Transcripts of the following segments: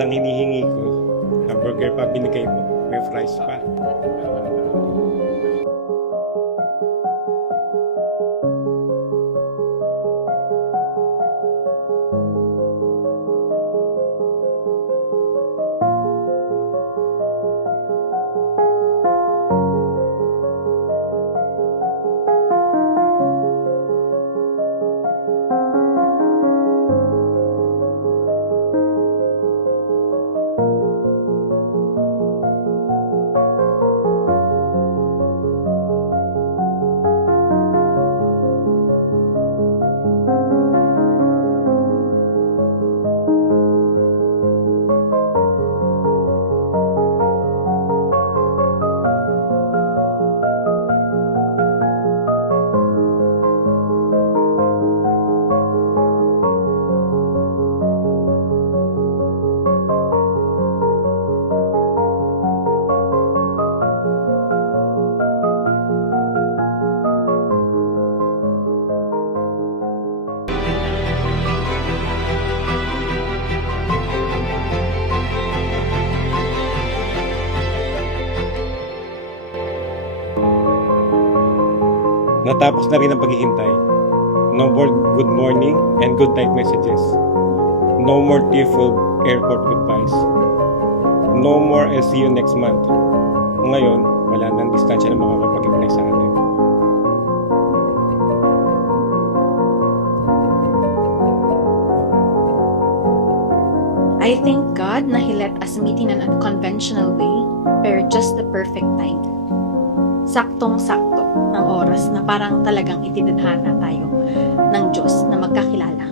lang hinihingi ko. Hamburger pa binigay mo. May fries pa. Natapos na rin ang paghihintay. No more good morning and good night messages. No more tearful airport goodbyes. No more I'll see you next month. Ngayon, wala nang distansya na makakapag-imply sa atin. I thank God na He let us meet in an unconventional way, pero just the perfect time. Saktong-sakto ng oras na parang talagang itidadhana tayo ng Diyos na magkakilala.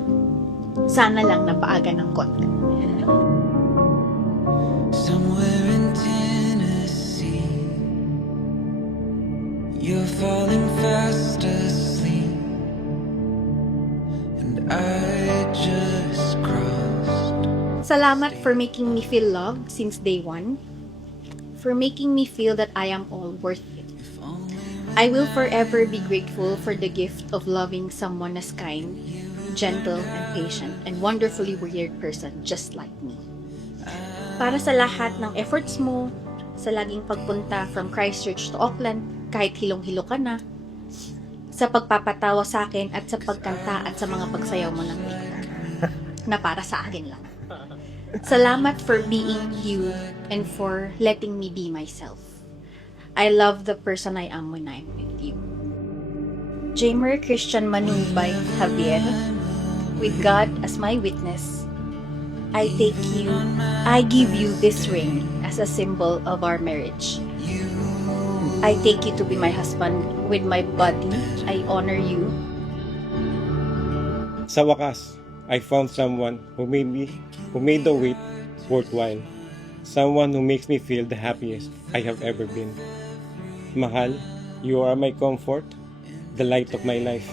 Sana lang napaaga ng konti. Somewhere in Tennessee, you're falling fast asleep, and I just crossed. Salamat for making me feel loved since day one, for making me feel that I am all worth it. I will forever be grateful for the gift of loving someone as kind, gentle, and patient, and wonderfully weird person just like me. Para sa lahat ng efforts mo, sa laging pagpunta from Christchurch to Auckland, kahit hilong-hilo ka na, sa pagpapatawa sa akin at sa pagkanta at sa mga pagsayaw mo ng guitar, na para sa akin lang. Salamat for being you and for letting me be myself. I love the person I am when I'm with you. Jamer Christian Manubay Javier, with God as my witness, I give you this ring as a symbol of our marriage. I take you to be my husband with my body. I honor you. Sa wakas, I found someone who made the wait worthwhile. Someone who makes me feel the happiest I have ever been. Mahal, you are my comfort, the light of my life.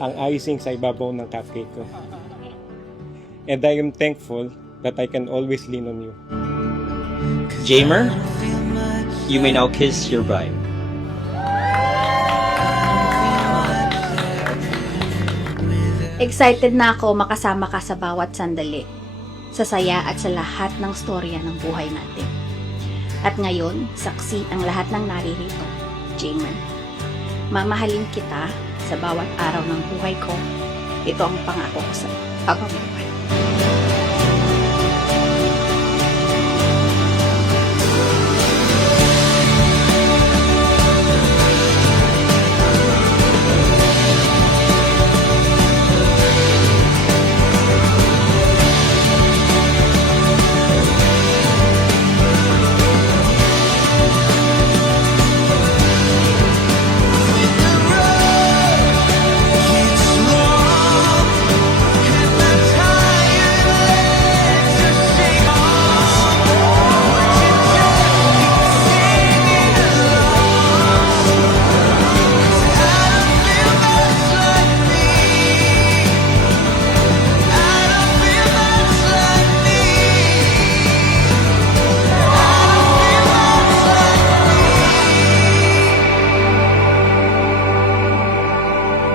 Ang icing sa ibabaw ng cupcake ko. And I am thankful that I can always lean on you. Jamer, you may now kiss your bride. Excited na ako makasama ka sa bawat sandali, sa saya at sa lahat ng storya ng buhay natin. At ngayon, saksi ang lahat ng naririto, Jamer. Mamahalin kita sa bawat araw ng buhay ko. Ito ang pangako ko sa pagpapabuhay.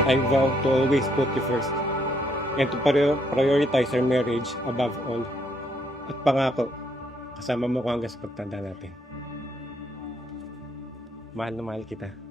I vow to always put you first and to prioritize our marriage above all. At pangako, kasama mo ko hanggang sa pagtanda natin. Mahal na mahal kita.